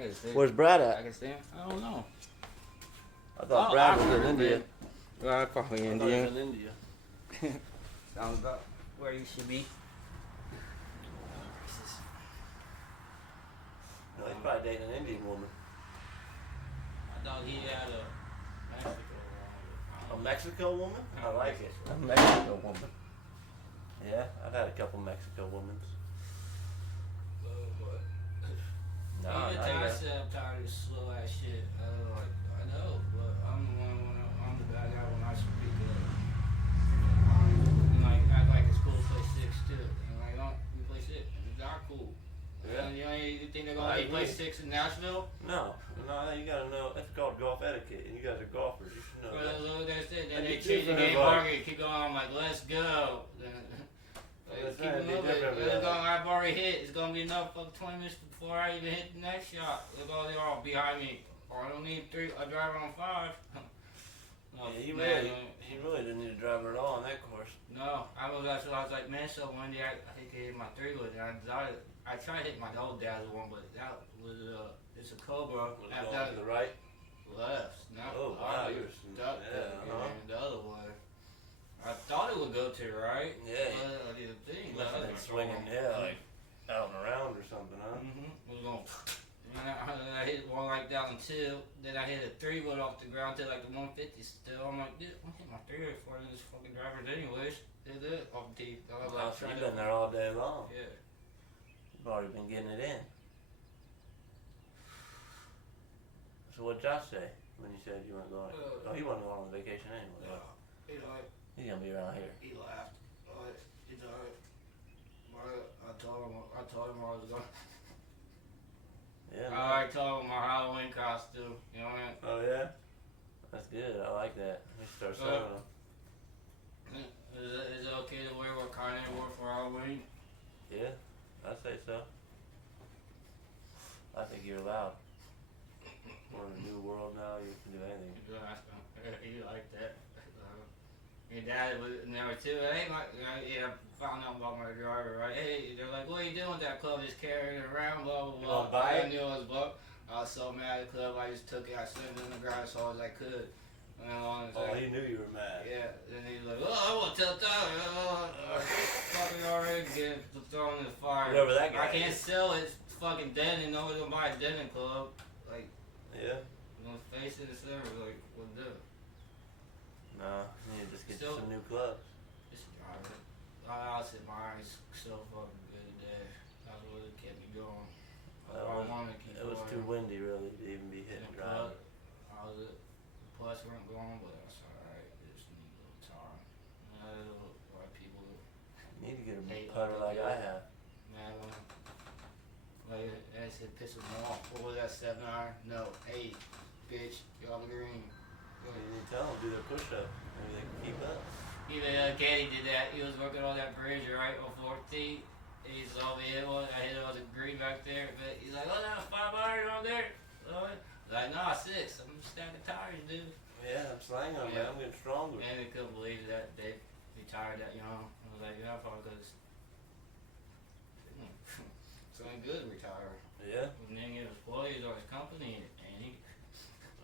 can see. Where's Brad I at? can see him. I don't know. I thought Brad was in India. Well, probably I thought he was in India. Sounds about where you should be. No, he's probably dating an Indian woman. I thought he had a Mexico A Mexico woman? I like it. A Mexico woman. Yeah, I've had a couple Mexico women. No, even no, I said I'm tired of this slow ass shit. I know, but I'm the one when I'm the bad guy when I speak up. Like act like it's cool to play six too. And like, don't you play six? It's not cool. Yeah. You think they're gonna let you play six in Nashville? No, you gotta know. It's called golf etiquette, and you guys are golfers. You should know that. Well, that's it. Then they change the game market. Keep going. I'm like, let's go. Keep it moving. I've already hit. It's gonna be enough for 20 minutes before I even hit the next shot. They're all behind me. Or I don't need three. I drive on five. No, yeah, he really didn't need a driver at all on that course. No, I was like, man, so one day I think I hit my 3-wood, and I tried to hit my old dazzle one, but that was it's a Cobra. Was it going to the right? Left. No. Oh wow, you were the other way. I thought it would go to the right. Yeah. But I did a thing. You must have been swinging, like out and around or something, huh? It was going. And I hit one like down 2. Then I hit a 3-wood off the ground to like the 150 still. I'm like, dude, I'm hitting my 3-wood for this fucking drivers anyways. Did it off the teeth. I was like, so you've been there all day long. Yeah. You've already been getting it in. So what Josh say when you said you weren't going? He wasn't going on vacation anyway. No. He's gonna be around here. He laughed. He's alright. I told him I was going. Yeah. I already told him my Halloween costume. You know what I mean? Oh yeah. That's good. I like that. We should start selling them. Is it okay to wear what kind I wore for Halloween? Yeah, I'd say so. I think you're allowed. We're in a new world now. You can do anything. You like that? Your dad was number 2. Hey, I found out about my driver, right? Hey, they're like, what are you doing with that club? Just carrying it around, blah, blah, blah. I knew it was blah. I was so mad at the club, I just took it, I slammed it in the ground as hard as I could. And he knew you were mad. Yeah, then he's like, oh, I want to tell Tyler, fucking already get thrown in the fire. Whatever that guy I can't sell it, it's fucking dead, and nobody's gonna buy a dead club. Like, yeah. I'm gonna face it and serve, like, what's up? No, you need to just get some new clubs. Just drive it. I'll sit my eyes so fucking good today. That's what kept me going. It was too windy, really, to even be hitting drive. Plus, weren't going, but that's alright. Just need a little time. Why people need to get a putter like I have. Man, like I said, piss them off. What was that, 7-iron? No, 8. Bitch, you're on the green. You need to tell them, do their push-up. Maybe they can keep up. Even Katie did that. He was working on that bridge, right, on 14th. He's over here. I hit it on the green back there. But he's like, oh, no, 5-iron on there. Like, nah, 6. I'm stacking tires, dude. Yeah, I'm slanging them, man. I'm getting stronger. And they couldn't believe that they retired that young. I was like, yeah, probably because it's only good to retire. Yeah. And then he had employees or his company, and he.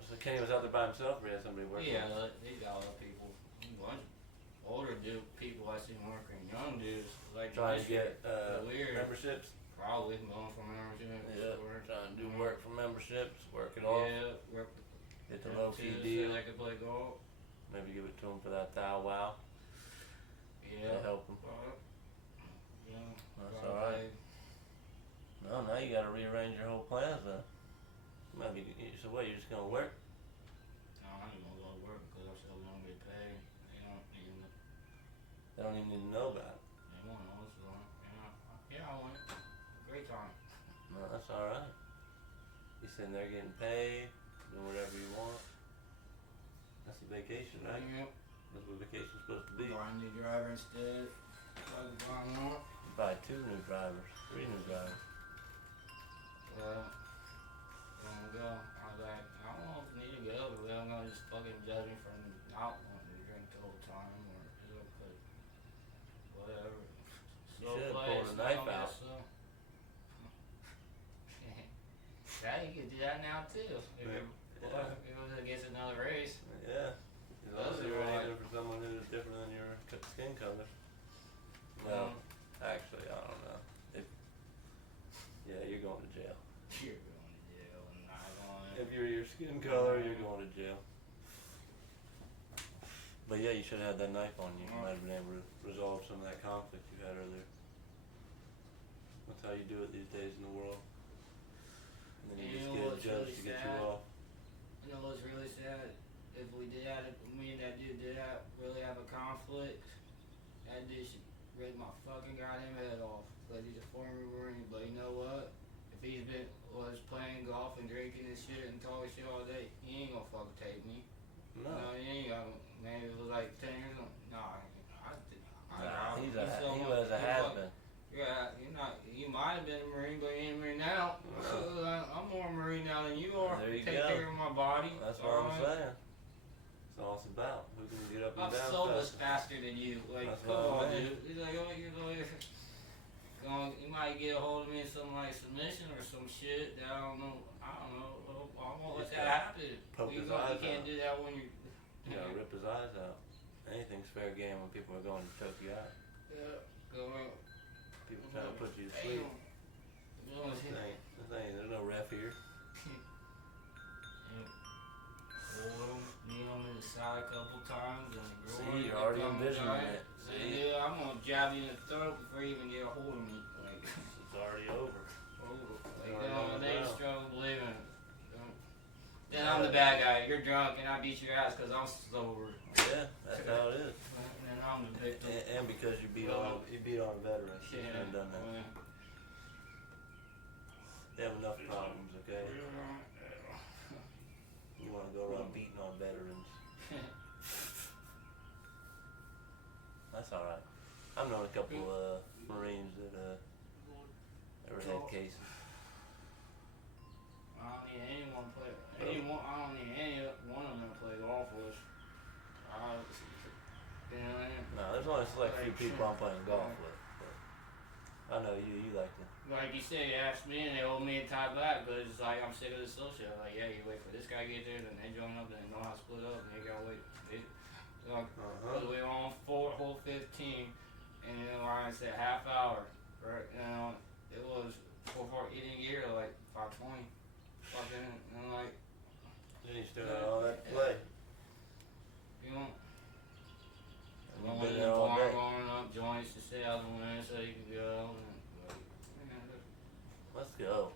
So Kenny was out there by himself, or he had somebody working? Yeah, he got a lot of people. A bunch of older people I seen working, young dudes like trying to get weird memberships. Probably going for membership. Yeah, trying to do work for memberships, work it off. Yeah, work. Get the low key deal. So I could play golf. Maybe give it to him for that thou wow. Yeah. To help him. Yeah. That's alright. No, now you gotta rearrange your whole plans then. Maybe, so what, you're just gonna work? No, I ain't gonna go to work because I still don't get paid. They don't even need to know about it. They won't know, so yeah, I went. Great time. No, that's alright. You sitting there getting paid, doing whatever you want. That's a vacation, right? Yep. That's what vacation's supposed to be. Buy a new driver instead. Buy 2 new drivers, 3 new drivers. Well, I'm gonna go. I was like, I don't know if I need to go, but I'm gonna just fucking judge me for not wanting to drink the whole time, or whatever. You should have pulled a knife out. Hey, you could do that now too. If Yeah. it was against another race. Yeah. As long as Those you're are ready like- for someone who's different than your skin color. Well, Um, actually, I don't know. Yeah, you're going to jail. You're going to jail and not going. If you're your skin color, you're going to jail. But yeah, you should have had that knife on you. You might have been able to resolve some of that conflict you had earlier. That's how you do it these days in the world. And then you just get a judge to get you off. You know what's really sad? If we did have, me and that dude did have, really have a conflict, that dude should rip my fucking goddamn head off. But he's a former Marine. But you know what? If he's was playing golf and drinking and shit and talking shit all day, he ain't gonna fucking take me. No. He ain't gonna. Man, it was like 10 years ago. Nah, He was a has-been. Yeah, you're not. You might have been a Marine, but you ain't a Marine now. I'm more Marine now than you are. There you Take go. care of my body. That's what I'm saying. That's all it's about. Who can get up and I'm down so much faster. faster than you. Like, That's come what I on, mean. dude. He's like, oh, you're going. You might get a hold of me in some like submission or some shit that I don't know. I don't want to let that happen. Poke his You eyes can't out. do that when you're. You gotta rip his eyes out. Anything's fair game when people are going to choke you out. Yeah, go on. People trying to put you to Damn. sleep. This ain't, there's no ref here. Hold him, knee him in the side a couple times, and See, you're already envisioning it. See, See? dude, I'm gonna jab you in the throat before you even get a hold of me. Like, It's already over. they just struggle believing. Then I'm the bad guy. You're drunk, and I beat your ass because I'm sober. Yeah, that's how it is. And I'm the victim. And because you beat on a veteran. You Yeah. shouldn't have done that. They have enough problems, okay? You want to go around beating on veterans. That's alright. I've known a couple Marines that ever had cases. I don't need anyone play. I don't need any one of them to play golf with. No, there's only a select few people I'm playing golf with. But I know you like to. Like you said, you asked me and they hold me and tie back, but it's like I'm sick of the social. Like, yeah, you wait for this guy to get there, then they join up, then they know how to split up, and they gotta wait. We were on hole 15, and then Ryan said half hour, right? It was 4 eating gear like 5:20. Fucking, and like. Then you still had all that to play. You know. You've been there all day. Warming up joints to stay out of the wind so you can go. Let's go.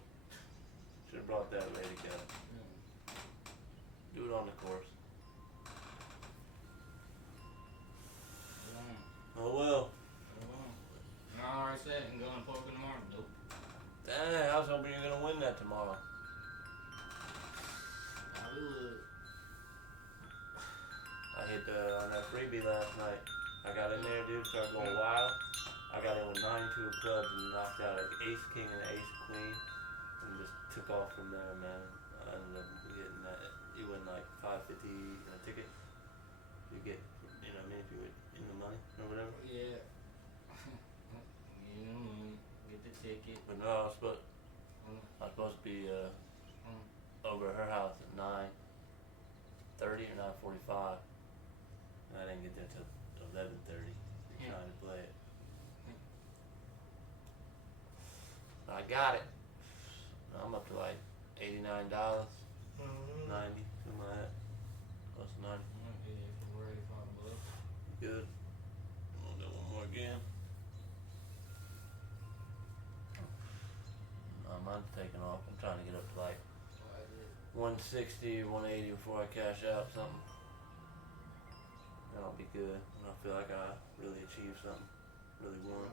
Should have brought that ready to go. Do it on the course. Oh well. I already said I'm going to poker tomorrow. Nope. Dang, I was hoping you were gonna win that tomorrow. I would. I hit on that freebie last night. I got in there, dude, started going wild. I got in with 9-2 of clubs and knocked out an ace king and an ace queen, and just took off from there, man. I ended up getting that. You win like $5.50 in a ticket. You get, you know what I mean, if you were in the money or whatever. Yeah. Get the ticket. But no, I was supposed to be over at her house at 9:30 or 9:45. And I didn't get there till 11:30. Trying to play it. I got it. I'm up to like $89, 90, something like that. Close to 90. Good. I'm gonna do one more again. Mine's taking off. I'm trying to get up to like 160 or 180 before I cash out something. That'll be good. And I feel like I really achieved something. Really won.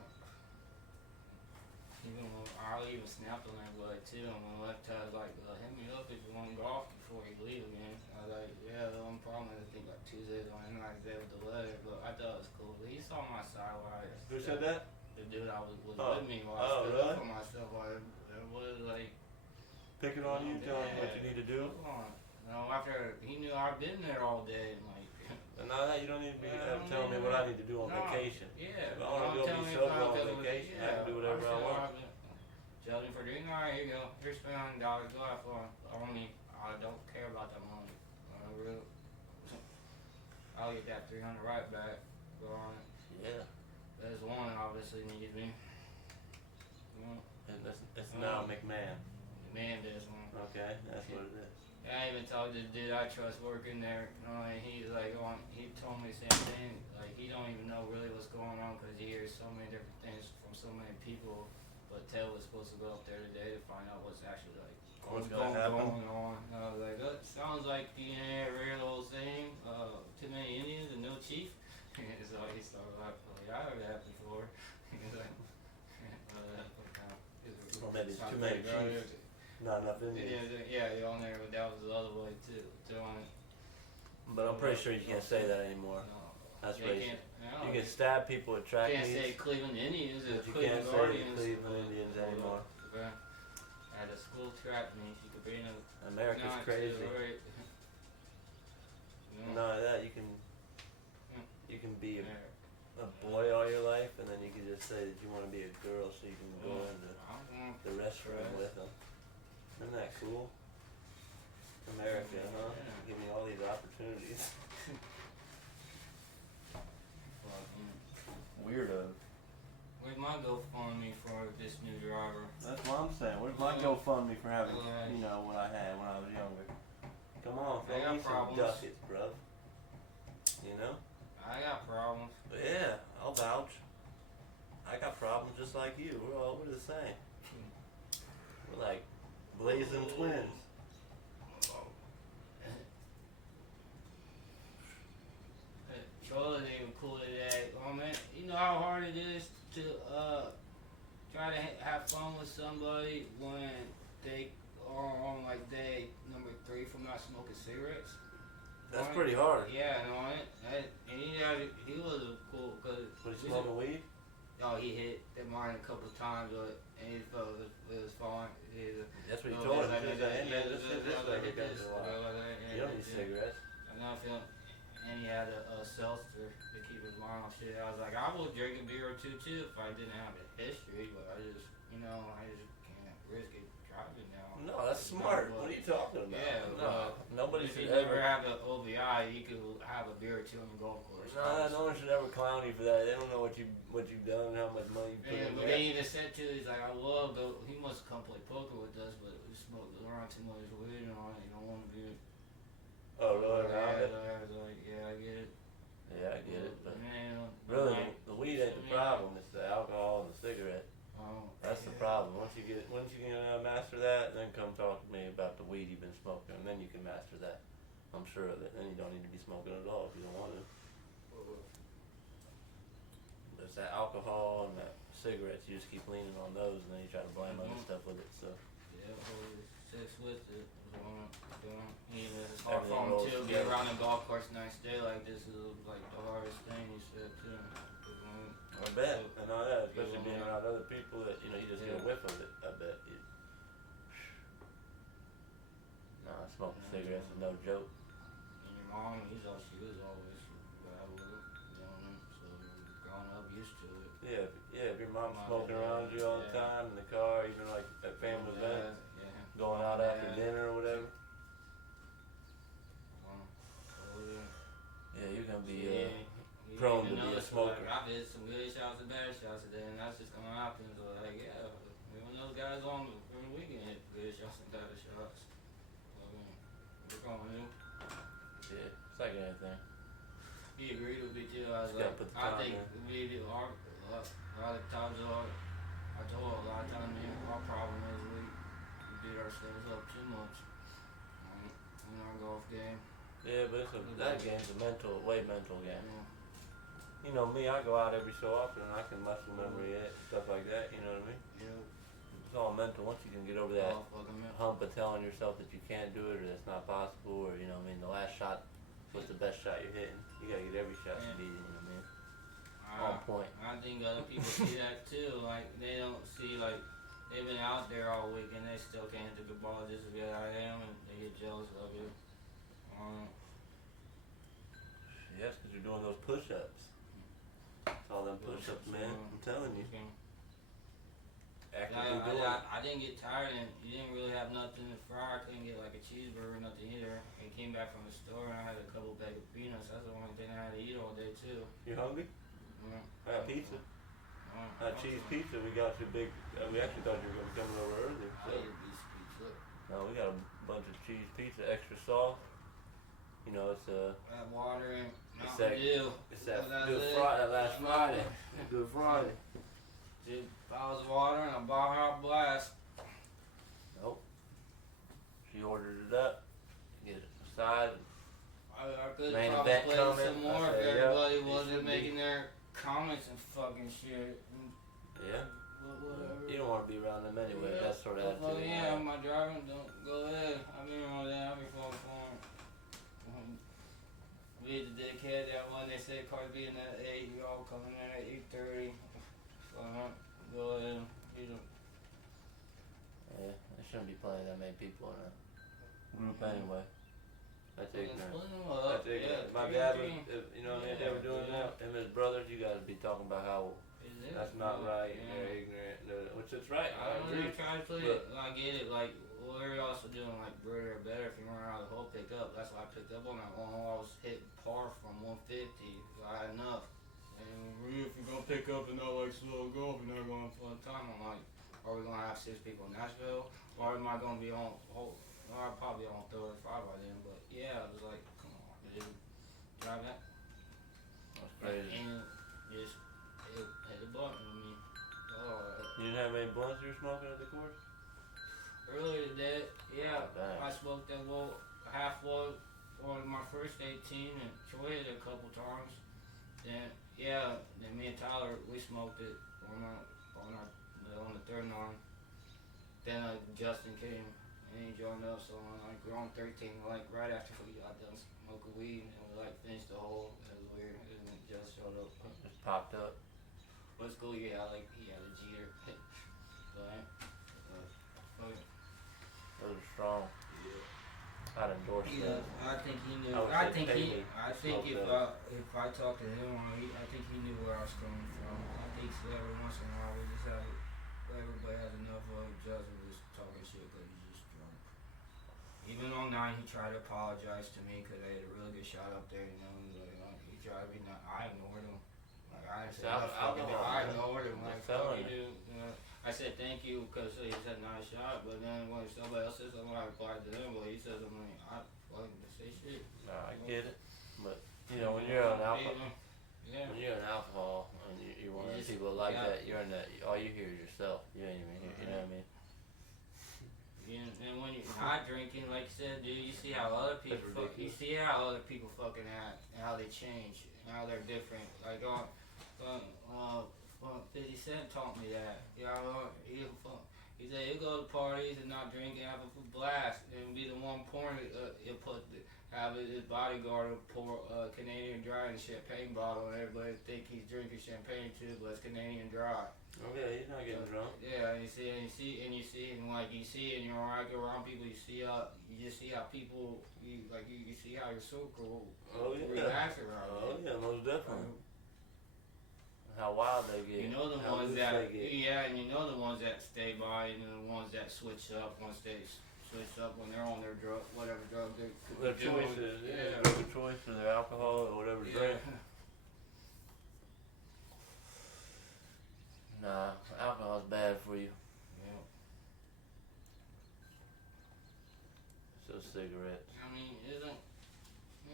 I'll even snap on that boy too. I'm gonna left eye like, hit me up if you want to golf before you leave again. I was like, yeah, the only problem is I think like Tuesdays when I'm not able to delay, but I thought it was cool. He saw my side wire. Who said that? The dude I was with me while I stood up for myself. Like, it was like picking on you, telling you what you need to do. After he knew I've been there all day, and like. And now that you don't need to be telling me what I need to do on vacation. Yeah. If I want to go be sober on vacation, I can do whatever I want. tell him for drink. Alright, here you go. Here's $300. Go have fun. I don't care about that money. Really, I'll get that 300 right back. Go on it. Yeah. There's one obviously needs me. And it's now McMahon. Man, there's one. Okay, that's what it is. I even told this dude I trust working there. And he's like he told me the same thing. Like he don't even know really what's going on because he hears so many different things from so many people. But Ted was supposed to go up there today to find out what's actually like going on. And I was like, that sounds like the real old saying. Too many Indians and no chief. And so he started laughing. Like, I heard that before. He's like, well, maybe it's too many chiefs. Not enough Indians. Yeah, on there, but that was the other way too. But I'm pretty sure you can't say that anymore. No, that's they racist. No, you can stab people at track meets. meets. You can't say Cleveland Indians. But you Cleveland can't Guardians. say Cleveland Indians anymore. At a school track meet, you could be in a. America's crazy. Right. None of that. You can be a boy all your life, and then you can just say that you want to be a girl, so you can go into the restroom with them. Isn't that cool? America, huh? Give me all these opportunities. Weirdo. Where's my GoFundMe for this new driver? That's what I'm saying. Where's my GoFundMe for having, what I had when I was younger? Come on, throw me some ducats, bruv. You know? I got problems. Yeah, I'll vouch. I got problems just like you. We're the same. We're like blazing twins. Trolling ain't even cool today. Oh man, you know how hard it is to try to have fun with somebody when they are on like day number 3 from not smoking cigarettes. That's pretty hard. Yeah, no, and he was cool because. Was he smoking weed? Oh, he hit mine a couple times, and he felt it was fine. That's what you told him. You don't need cigarettes. And I feel, and he had a seltzer to keep his mind off shit. I was like, I would drink a beer or two too if I didn't have a history, but I just can't risk it driving now. No, that's smart. What are you talking about? Yeah, no. Nobody should ever have an OVI. You could have a beer or two on the golf course. No one should ever clown you for that. They don't know what you've done, how much money you put in but there. they even said too, he's like, I love go. He must come play poker with us, but we smoked around too much weed and all. You don't want to be. Oh, really? Around it? I was like, yeah, I get it. Yeah, I get it. But man, really, the weed ain't the problem. It's the alcohol and the cigarette. That's the problem. Once you can master that, then come talk to me about the weed you've been smoking, and then you can master that. I'm sure of it. Then you don't need to be smoking at all if you don't want to. There's that alcohol and that cigarettes. You just keep leaning on those, and then you try to blame other stuff with it. So. Yeah, six with it. It's hard for him to get around the golf course nice day like this is like the hardest thing he said too. I bet. I know that, especially being around other people that you just get a whiff of it. I bet. Nah, smoking cigarettes is no joke. And your mom, she was always bad with it, so growing up used to it. Yeah. If your mom's smoking around you all the time in the car, even like at family events, going out after dinner or whatever. Yeah, you're gonna be prone to be a smoker. I've hit some good shots and bad shots today, and that's just gonna happen. So like, when those guys on the weekend hit good shots and bad shots. We're going to. Yeah, it's like anything. He agreed with me too. I was like, I think we do a lot of times. I told her a lot of times our problem is we beat ourselves up too much in our golf game. Yeah, but that game's way mental game. You know me, I go out every so often and I can muscle memory it, stuff like that, you know what I mean? Yeah. It's all mental. Once you can get over that hump of telling yourself that you can't do it or that's not possible or, the last shot was the best shot you're hitting. You gotta get every shot to beat it, you know what I mean? On point. I think other people see that too, like they don't see they've been out there all week and they still can't hit the good ball just as good as I am and they get jealous of it. Yes, because you're doing those push-ups. It's all them push-ups, man. I'm telling you. actively doing it. I didn't get tired, and you didn't really have nothing to fry. I couldn't get like a cheeseburger or nothing either. And came back from the store, and I had a couple bag of peanuts. That's the only thing I had to eat all day too. You hungry? I got pizza. Cheese pizza. We got you big. We actually thought you were gonna be coming over earlier. So. I ate these pizza. No, we got a bunch of cheese pizza, extra sauce. You know, it's water and it's Mountain Dew. It's that Good Friday, that last Friday. Good Friday. Two bottles of water and a Baja Blast. Nope. She ordered it up. Get it aside. I could Main probably event play coming. some more I if said, everybody yep, wasn't making their comments and fucking shit. Yeah. Whatever. You don't want to be around them anyway. Yeah. That sort of attitude. Well, yeah, my driving, don't go ahead. I've been around that. I've been falling for him. Be the dickhead that one they said cars being at 8, you all coming in at 8:30. Go ahead. Yeah, there shouldn't be plenty that many people in a group anyway. That's ignorant. That's ignorant. My dad was, you know, they were doing that. Him and his brothers, you guys be talking about how that's not right and they're ignorant, which is right. I agree. I get it. Like, we're also doing like Brother or better if you run out of the whole pickup. That's why I picked up on that one. I was hit par from 150. I had enough. And if you're gonna pick up and not like slow golf, you're not going for a time. I'm like, are we gonna have 6 people in Nashville? Or am I gonna be on whole? I'll probably be on 35 by then. But yeah, I was like, come on, dude, drive that. That's crazy. And just hit the button. I mean, you didn't have any blunts you were smoking at the course? Earlier today, yeah, Oh, I smoked that little half load on my first 18 and Troy hit it a couple times. Then me and Tyler, we smoked it on the third one. Then Justin came and he joined us, so we're on 13, like right after we got done smoking weed, and we like finished the hole. It was weird, and then Just showed up. Just popped up. What's cool? Yeah, like he had a jeter. Those are strong. Yeah. I'd endorse that. I think he knew. I think if I talked to him, I think he knew where I was coming from. I think so every once in a while we just have everybody has enough of Justin just talking shit because he's just drunk. Even on 9, he tried to apologize to me because I had a really good shot up there. You know, he tried to be not. I ignored him. Like I said, I ignored him. Like fuck you, dude. You know, I said thank you because he said nice shot, but then when somebody else says something, I replied to him. But he says something, I fucking say shit. Nah, I get it, but you know when you're on alcohol, when you're on alcohol and you're one of those people like that, you're in that. All you hear is yourself. You ain't even hear. You know what I mean? And when you're not drinking, like you said, dude, you see how other people you see how other people fucking act and how they change and how they're different. Like 50 Cent taught me that. He said he'll go to parties and not drink and have a blast and be the one pouring it. He'll have his bodyguard pour Canadian Dry in a champagne bottle, and everybody think he's drinking champagne too, but it's Canadian Dry. Oh yeah, he's not getting drunk. Yeah, and you see, and you're around people, you just see how people, you see how your circle reacts around. Oh yeah, most definitely. How wild they get. You know the ones that, and you know the ones that stay by, and the ones that switch up once they switch up when they're on their drug, whatever drug they're their choices, whatever choice for their alcohol or whatever drink. Nah, alcohol's bad for you. Yeah. So cigarettes. I mean, you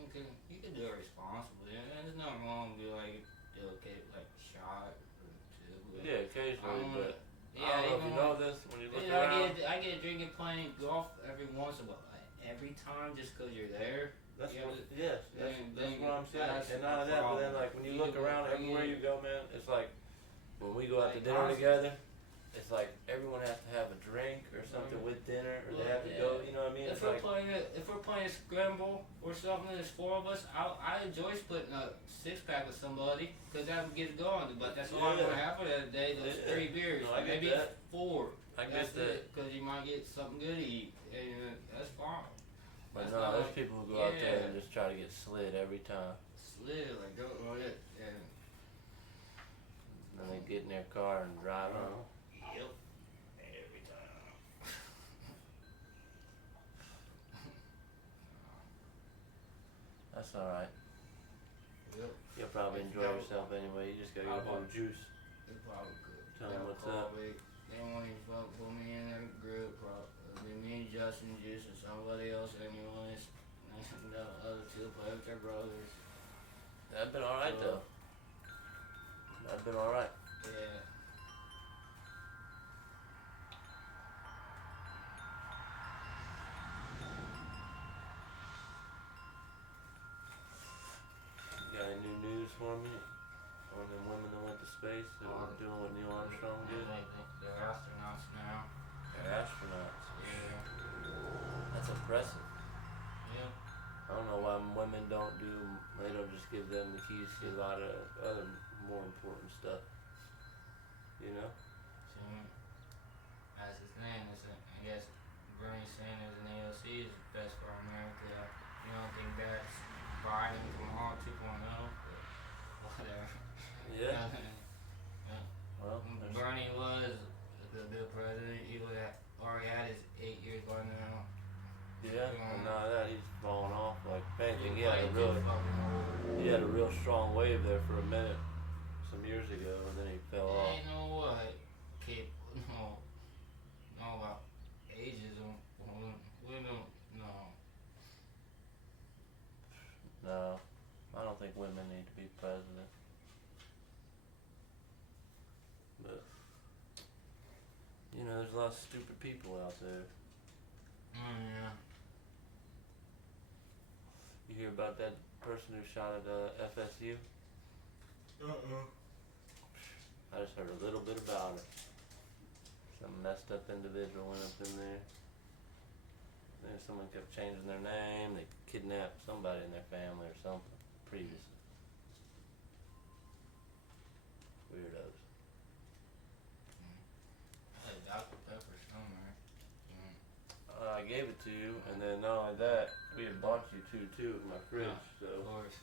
can do it responsibly, and there's nothing wrong with like a shot or two. Yeah, occasionally, but yeah, I don't know if you know this when you look around. I get drinking playing golf every once in a while. Every time just because you're there. That's what I'm saying. And not only that, but then like when you look around everywhere you go, man, it's like when we go out to dinner together, it's like everyone has to have a drink or something with dinner, or they have to go. You know what I mean? If we're playing scramble or something, there's 4 of us. I enjoy splitting a 6-pack with somebody because that gets going. But that's all I'm gonna have for that day. Those 3 beers, maybe 4. I guess that because you might get something good to eat, and that's fine. But no, there's people who go out there and just try to get slid every time. Slid, like go on it, and then they get in their car and drive home. Yep. That's alright. Yep. You'll probably enjoy yourself anyway. You just gotta get a hold of Juice. It probably could. Tell him what's up. They won't even fuck with me in their group. Probably me and Justin, Juice, and somebody else. Anyways, the other two play with their brothers. That'd been alright though. That'd been alright. Yeah. Got any new news for me? On them women that went to space that were doing what Neil Armstrong did? They're astronauts now. They're astronauts. Yeah. That's impressive. Yeah. I don't know why women don't just give them the keys to a lot of other more important stuff. You know? So, that's the thing. I guess Bernie Sanders and AOC is best for America. You don't think that's Biden tomorrow 2.0? But whatever. Yeah. Well, Bernie was the president. He would have already had his 8 years by now. Yeah, and now that he's falling off like anything. He had a real strong wave there for a minute, some years ago, and then he fell off. You know what? No about ageism. Women, no. No, I don't think women need to be president. But, you know, there's a lot of stupid people out there. Yeah. You hear about that person who shot at FSU? I just heard a little bit about it. Some messed up individual went up in there. Then someone kept changing their name. They kidnapped somebody in their family or something previously. Weirdos. Hey, Dr. Pepper somewhere. I gave it to you, and then not only that, we had bought you two in my fridge. So. Of course.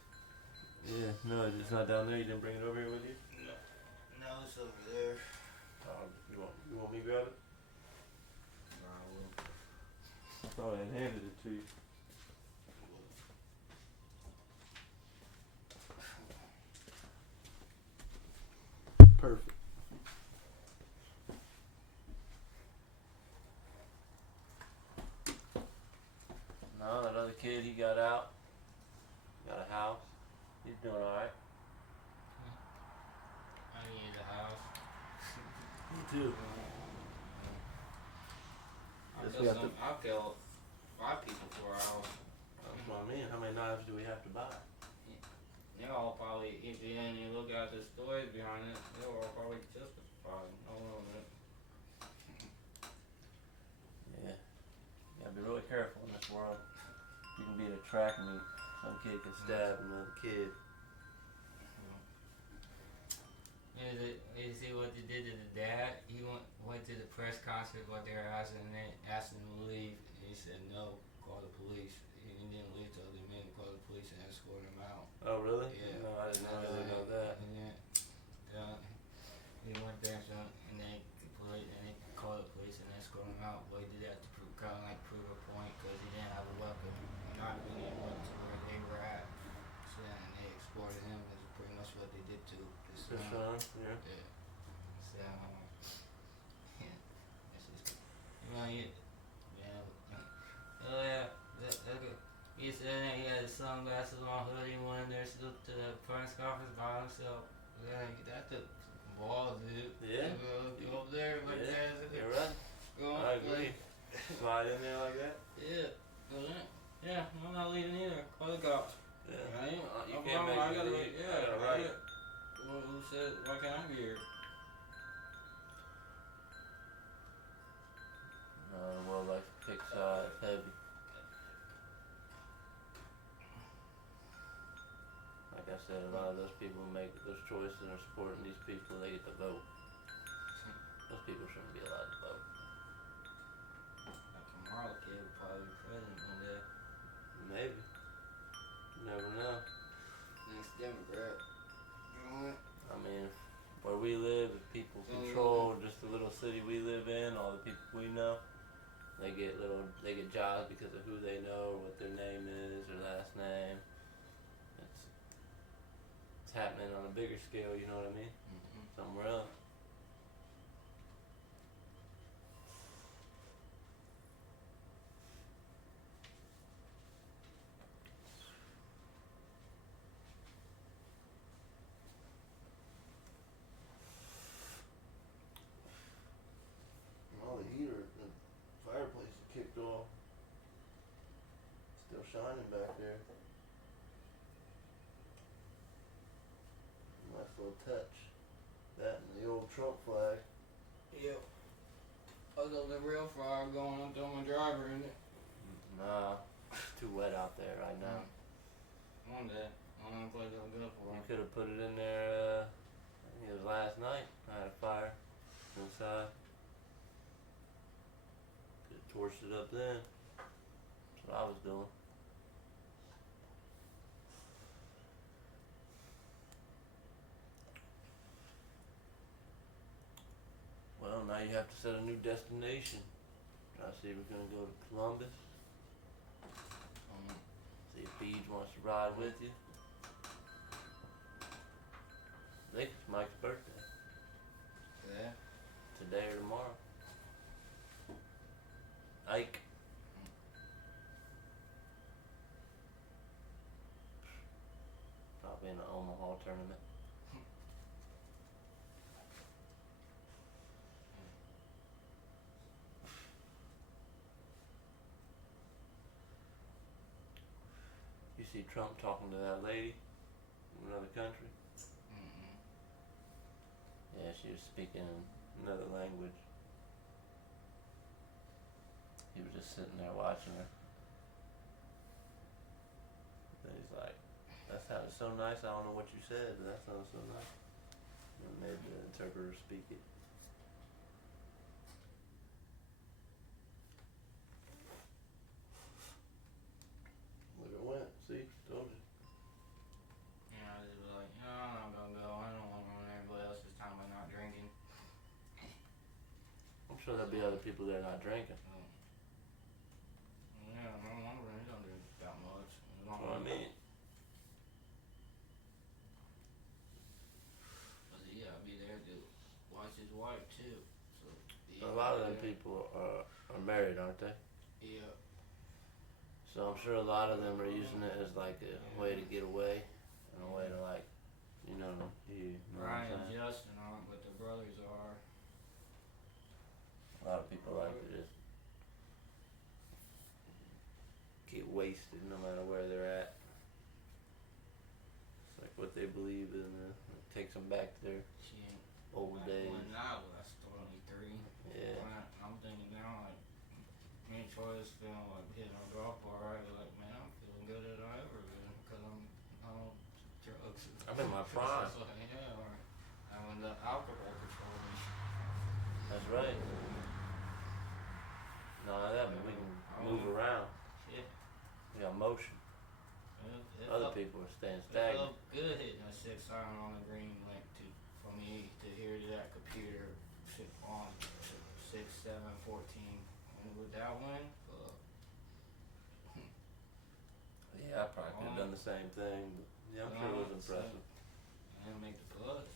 Yeah, no, it's not down there. You didn't bring it over here with you? No, it's over there. You want me to grab it? No, I will. I thought I had handed it to you. Perfect. No, that other kid, he got out. Got a house. He's doing alright. I need a house. Me too. I'll kill 5 people for a house. That's what I mean. How many knives do we have to buy? They're all probably, if you didn't look at the stories behind it, they're all probably justified. I don't know, man. Yeah. You gotta be really careful in this world. You can be at a track meet. Some kid can stab another kid. You see what they did to the dad? He went to the press concert, what they were asking him to leave, and he said no, call the police. He didn't leave till they made him call the police and escort him out. Oh really? Yeah. No, I didn't really know that. And then, he went there and they called the police and escort him out. But he did that to prove a point because he didn't have a weapon. Not when he went to where they were at. So then they escorted him. That's pretty much what they did to his son. Yeah. Yeah. So, yeah. That's just, he said that he had his sunglasses on, hoodie, went in there to the press conference by himself. Yeah, that took balls, dude. Yeah. Go up there like that. You're right. I agree. Slide in there like that? Yeah. Yeah, I'm not leaving either. Call the cops. Yeah. You can't make me leave. Yeah, I gotta write it. Who said, why can't I be here? The world likes to pick sides heavy. Like I said, a lot of those people who make those choices and are supporting these people, they get to vote. Those people shouldn't be allowed to vote. That Kamala kid would probably be president one day. Maybe. You never know. Next Democrat. I mean, where we live, if people control just the little city we live in, all the people we know, they get jobs because of who they know, or what their name is, or last name. it's happening on a bigger scale, you know what I mean? Mm-hmm. Somewhere else. All the heater, the fireplace is kicked off. Still shining back there. Nice little touch. That and the old Trump flag. Yep. Although the real fire going on through my driver in it. Nah, it's too wet out there right now. One day. I don't know if it's good for You it. could have put it in there, I think it was last night. I had a fire inside. Could have torched it up then. That's what I was doing. Well, now you have to set a new destination. Try to see if we're gonna go to Columbus. See if Beej wants to ride with you. I think it's Mike's birthday. Yeah. Today or tomorrow. Ike. Probably in the Omaha tournament. You see Trump talking to that lady from another country? Mm-mm. Yeah, she was speaking another language. He was just sitting there watching her. And he's like, that sounded so nice, I don't know what you said, but that sounded so nice. And made the interpreter speak it. Look, it went. See? Told you. Yeah, I just was like, no, I'm not gonna go. I don't want to ruin everybody else's time by not drinking. I'm sure there'll be other people there not drinking. Yeah, no wonder he don't drink that much. That's what I mean. Cause he gotta be there to watch his wife too. So A lot of them people are married, aren't they? Yeah. So I'm sure a lot of them are using it as like a way to get away, and a way to like, you know what Ryan I'm and saying? Justin aren't, but the brothers are. A lot of people like to just get wasted no matter where they're at. It's like what they believe in, it takes them back to their She ain't old days. When I was 23. Yeah. I'm thinking now, like, me and Troy is feeling like hitting our golf ball, right? We're like, man, I'm feeling good as I ever been because I'm on drugs. I'm in my prime. So, yeah, or having the alcohol control me. That's right. No, that means we can move around. Yeah. We got motion. It Other felt, people are staying it stagnant. felt good hitting a 6-iron on the green, like for me to hear that computer on 6, 7, 14. And with that one, Yeah, I probably could have done the same thing, but yeah, I'm sure it was impressive. I didn't make the putts.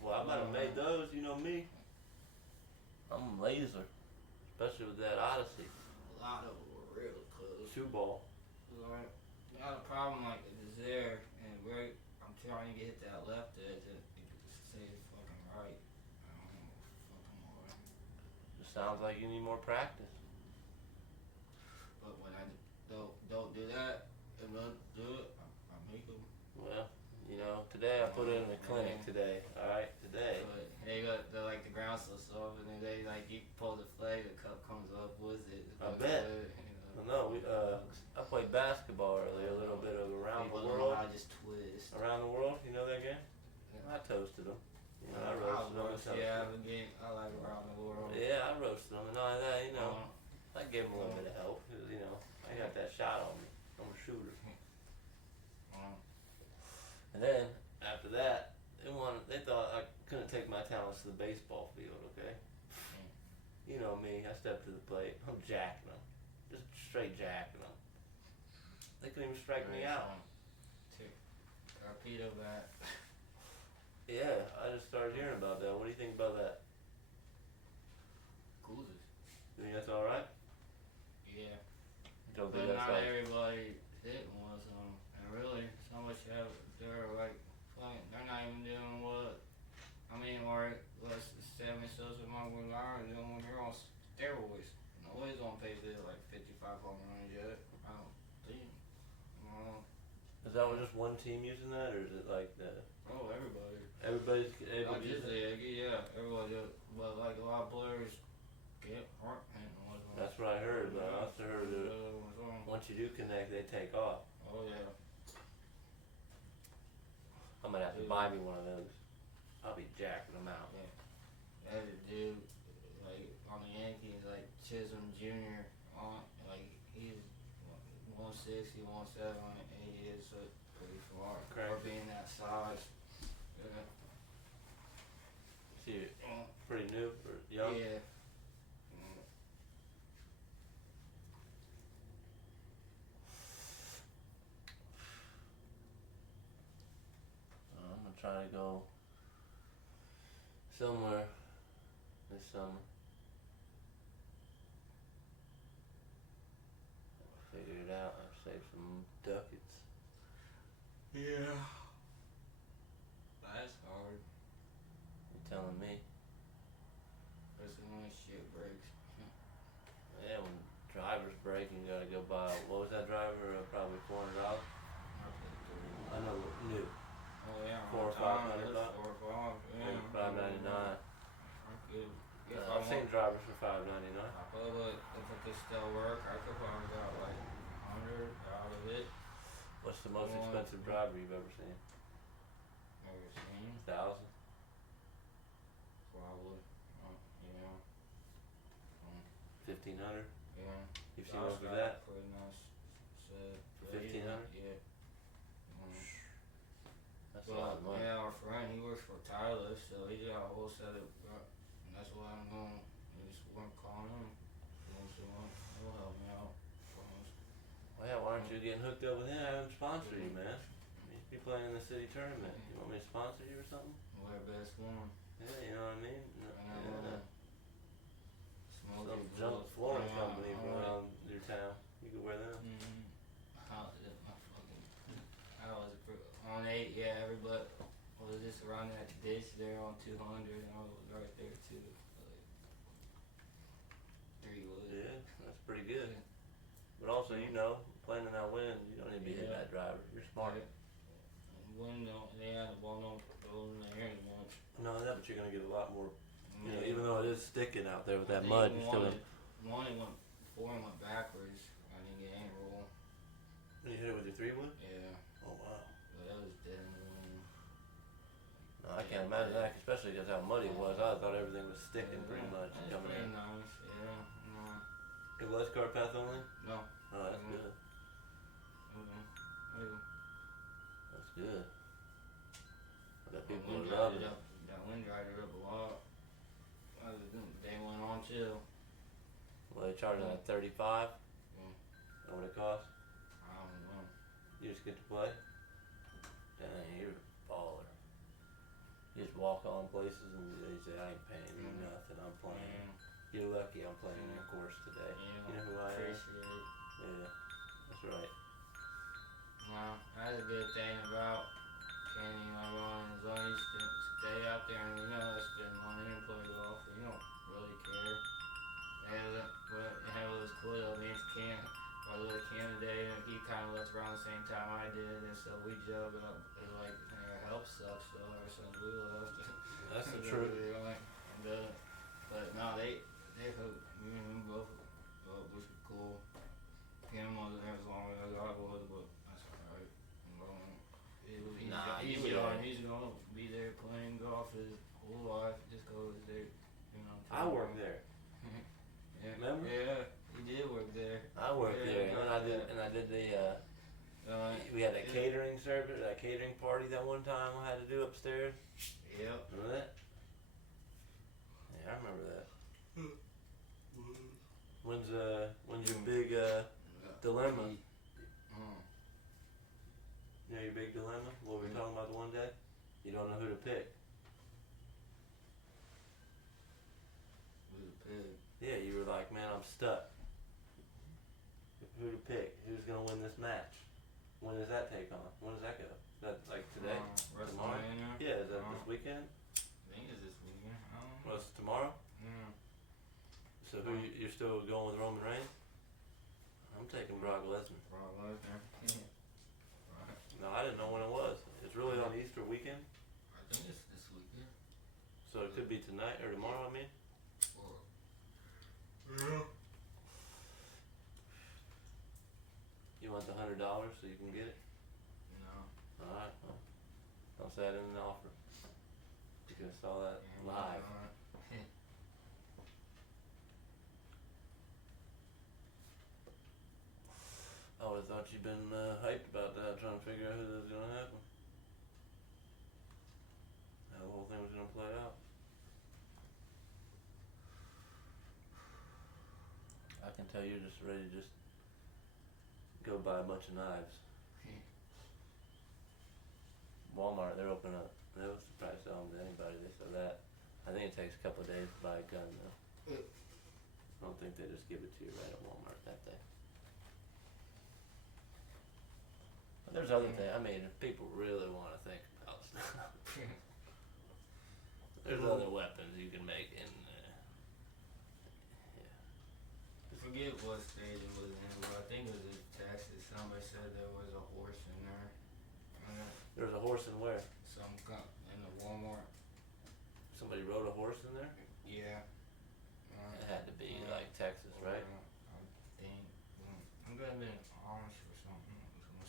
Well, I might have made those, you know me. I'm laser, especially with that Odyssey. A lot of them were real close. Shoe ball. Like, not a problem, like, it's there, and I'm trying to get that left edge, and it say fucking right. I don't know fucking more. Just sounds like you need more practice. But when I don't do that, and don't do it, I make them. Well, you know, today I put it in the clinic today, alright? Today. But they got like the ground so soft, and then they like you pull the flag, the cup comes up with it. I bet. No, I played basketball earlier, a little bit of around the world. I just twist. Around the world, you know that game? I toasted them. You know, I roasted them and toasted them. I like around the world. Yeah, I roasted them and all that, you know. I gave them a little bit of help, cause, you know, I got that shot on me. I'm a shooter. And then, after that, they thought I couldn't take my talents to the baseball field, okay? You know me, I stepped to the plate, I'm jacking them. Just straight jacking them. They couldn't even strike me out. torpedo bat. Yeah, I just started hearing about that. What do you think about that? Cool. You think that's alright? Yeah. Don't But think that's not like... everybody hitting one of them. And really, so much have they're like, they're not even doing what, I mean, or let's say, I mean, so someone when doing when you're on steroids. Nobody's gonna pay for like 55 home runs yet. I don't think. Is that just one team using that, or is it like the... Oh, everybody. Everybody's able Not to use just it? yeah, everybody does. But like a lot of players get heart pain and whatnot. That's what I heard, but I also heard that once you do connect, they take off. Oh yeah. I'm gonna have to buy me one of those. I'll be jacking them out. Yeah. There's a dude, like, on the Yankees, like, Chisholm Jr., like, he's 160, 170, and he is pretty far. Correct. For being that size. Yeah. See, pretty new or young? Yeah. I'm gonna try to go somewhere this summer. Figure it out. I'll save some ducats. Yeah. That's hard. You're telling me. Especially when shit breaks. Yeah, when drivers break, you gotta go buy. What was that driver? Probably $400. I know, new. Oh yeah, $400 or $500. $4 or $5. Yeah. $5.99. I've seen drivers for $5.99. I probably, if I could still work, I could probably got like 100 out of it. What's the most expensive driver you've ever seen? Never seen. 1,000. Probably. Yeah. 1,500. Yeah. You've seen one for that? Pretty nice. For 1,500. Yeah. That's a lot of money. Yeah, our friend, he works for Tyler, so he got a whole set of, and that's what I'm going. Just want to call him. He'll help me out. Well, yeah, why aren't you getting hooked up with him? Have him sponsor you, man. You should be playing in the city tournament. You want me to sponsor you or something? Wear best one. Yeah, you know what I mean? Yeah. Some junk flooring company from around your town. You could wear them. I was on 8, yeah, everybody was just around that ditch there on 200, and I was right there too. Like, 3 wood. Yeah, that's pretty good. But also, you know, playing in that wind, you don't need to be hit by a driver. You're smart. Wind don't, yeah, the ball don't go in the air as much. No, that, but you're gonna get a lot more. You know, even though it is sticking out there with that mud, you still. One it went forward and went backwards. I didn't get any roll. You hit it with your 3-wood? Yeah. Oh wow. But that was dead in the wind. No, I can't imagine that, especially because how muddy it was. I thought everything was sticking pretty much coming in. Nice, yeah. No. It was car path only? No. Oh, that's good. That's good. I bet people would love it. That wind dried it up a lot. They went on too. Well, they charging at 35? Yeah. Know what it costs? I don't know. You just get to play? Dang, you're a baller. You just walk on places and they say, I ain't paying you nothing, I'm playing. You're lucky I'm playing your course today. Yeah, you know who I am? appreciate it. Yeah, that's right. No, that's a good thing about Kenny and Ron, as long as you stay out there and you know that's spend money and play golf, you don't really care. It was cool though, me and Ken, I was with Ken today and he kind of left around the same time I did, and so we joke up, it's like, our help sucks though, ever since we left. That's the truth. But no, they hooked, me and him both, which was cool. Ken wasn't there as long as I was, but that's alright. He's gonna be there playing golf his whole life just cause they're, you know. I worked there. Yeah. Remember? Yeah, he did work there. I worked there, and I did the. We had that catering service, that catering party that one time I had to do upstairs. Yep. Remember that? Yeah, I remember that. When's your big dilemma? You know your big dilemma? What we talking don't know who to pick. Who's a pig? Yeah, you were like, man, I'm stuck. Who to pick? Who's gonna win this match? When does that take on? When does that go? Is that like today? Tomorrow? WrestleMania? Yeah, is that this weekend? I think it's this weekend. I don't know. Well, it's tomorrow? Yeah. So who you're still going with Roman Reigns? I'm taking Brock Lesnar. Brock Lesnar. Right. No, I didn't know when it was. It's really on Easter weekend? I think it's this weekend. So it could be tonight or tomorrow, I mean? Yeah. You want the $100 so you can get it? No. Alright, well, don't say I didn't offer. Because I saw that live. I always thought you'd been hyped about that, trying to figure out who this was gonna happen. How the whole thing was gonna play out. I can tell you're just ready to just go buy a bunch of knives. Walmart, they're opening up. They was probably sell them to anybody. They sell that. I think it takes a couple of days to buy a gun though. I don't think they just give it to you right at Walmart that day. But there's other things. I mean, if people really want to think about stuff, there's other weapons you can make in there. I forget what state it was in, but I think it was in Texas. Somebody said there was a horse in there. There's a horse in where? In the Walmart. Somebody rode a horse in there? Yeah. It had to be like Texas, right? I think. I'm gonna be Amish or something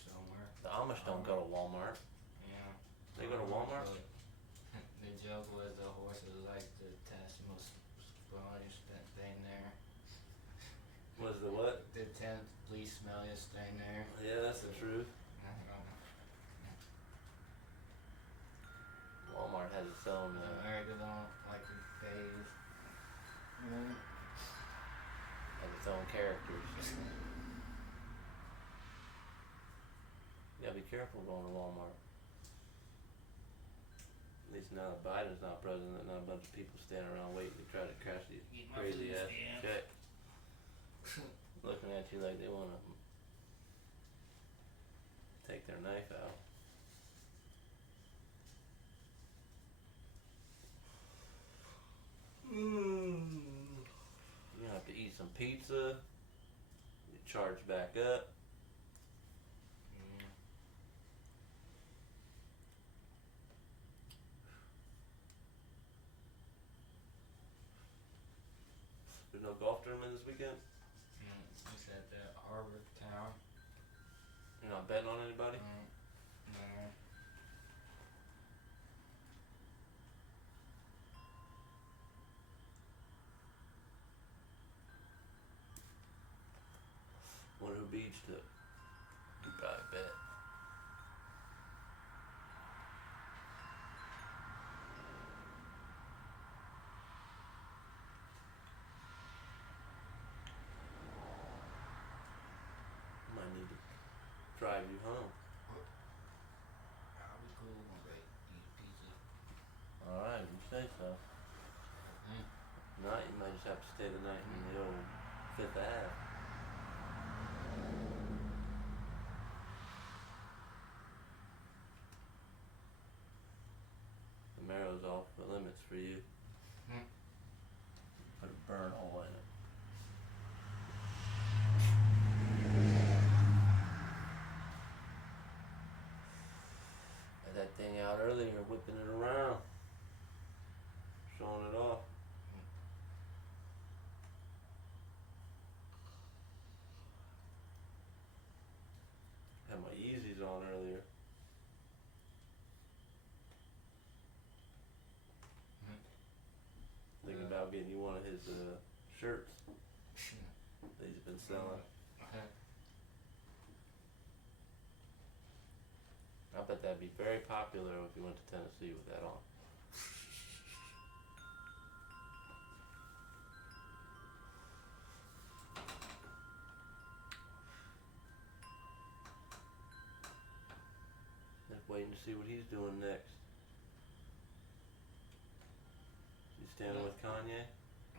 somewhere. The Amish don't go to Walmart. Yeah. They go to Walmart? The joke was the horse was like the most smelliest thing there. Was the what? The 10th least smelliest thing there. Yeah, that's the truth. Walmart has its own. America don't like to phase. Has its own characters. You gotta be careful going to Walmart. At least now that Biden's not president, not a bunch of people standing around waiting to try to cash these crazy ass checks. Looking at you like they wanna take their knife out. You're gonna have to eat some pizza, get charged back up. There's no golf tournament this weekend? It's at the Harbor Town. You're not betting on anybody? No. Wonder who Beach took. You probably bet. Might need to drive you home. That'll be cool. I'm gonna eat pizza. Alright, you say so. Not, you might just have to stay the night in the old Fifth Ave. The marrow's off the limits for you. Put a burn hole in it. Had that thing out earlier, whipping it around, showing it off. Had my Yeezys on earlier. Thinking about getting you one of his shirts that he's been selling. I bet that'd be very popular if you went to Tennessee with that on. Just waiting to see what he's doing next. standing with Kanye?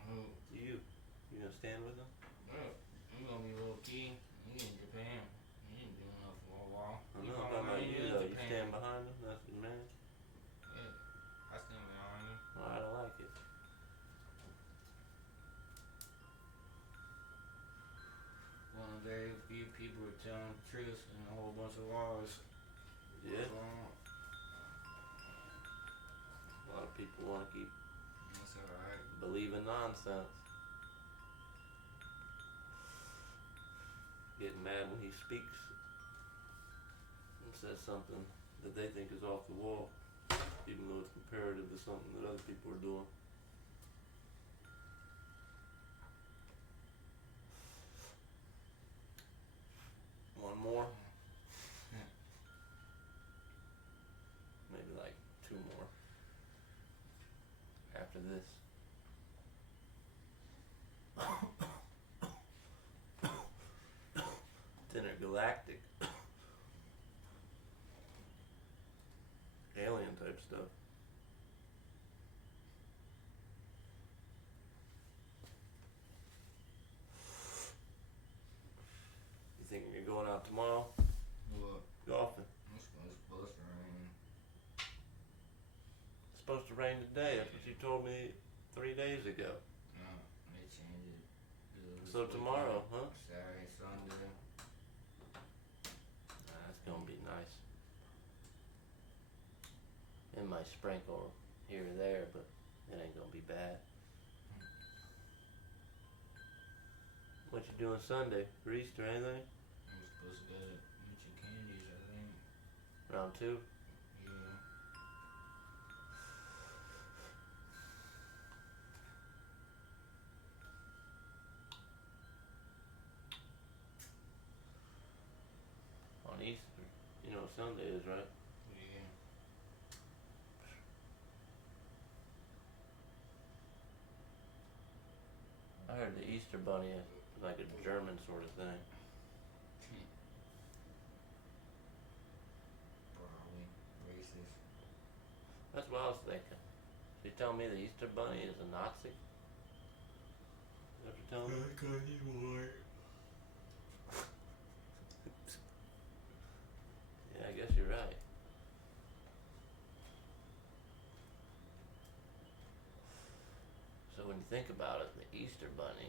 Who? You. You gonna stand with him? Yeah. I'm gonna be low key. He in Japan. He ain't doing nothing for a while. I know, I'm talking about you though. You stand behind him? That's your man? Yeah. I stand behind him. Alright, I like it. One day, a few people were telling the truth and a whole bunch of lies. Yeah. So, A lot of people want to keep that's alright. believing nonsense. Getting mad when he speaks and says something that they think is off the wall, even though it's comparative to something that other people are doing. One more? Maybe like 2 more after this. Intergalactic. Alien type stuff. You thinking you're going out tomorrow? What? Golfing. It's supposed to rain. It's supposed to rain today. That's what you told me 3 days ago. No, they changed it. So tomorrow, huh? Saturday, Sunday. That's gonna be nice. It might sprinkle here or there, but it ain't gonna be bad. What you doing Sunday for Easter, anything? I'm supposed to go to Mitchell Candies, I think. Round 2? Yeah. On Easter. You know what Sunday is, right? Yeah. I heard the Easter Bunny is like a German sort of thing. Probably racist. That's what I was thinking. So you telling me the Easter Bunny is a Nazi? Is that what you're telling me? Because he's white. Yeah, I guess you're right. So when you think about it, the Easter Bunny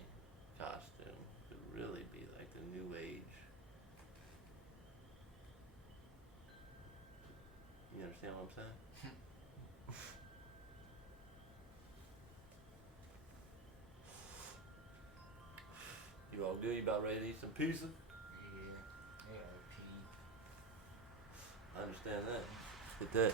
costume could really be like the new age. You understand what I'm saying? You all good? You about ready to eat some pizza? Yeah. They are pee. I understand that. Get that.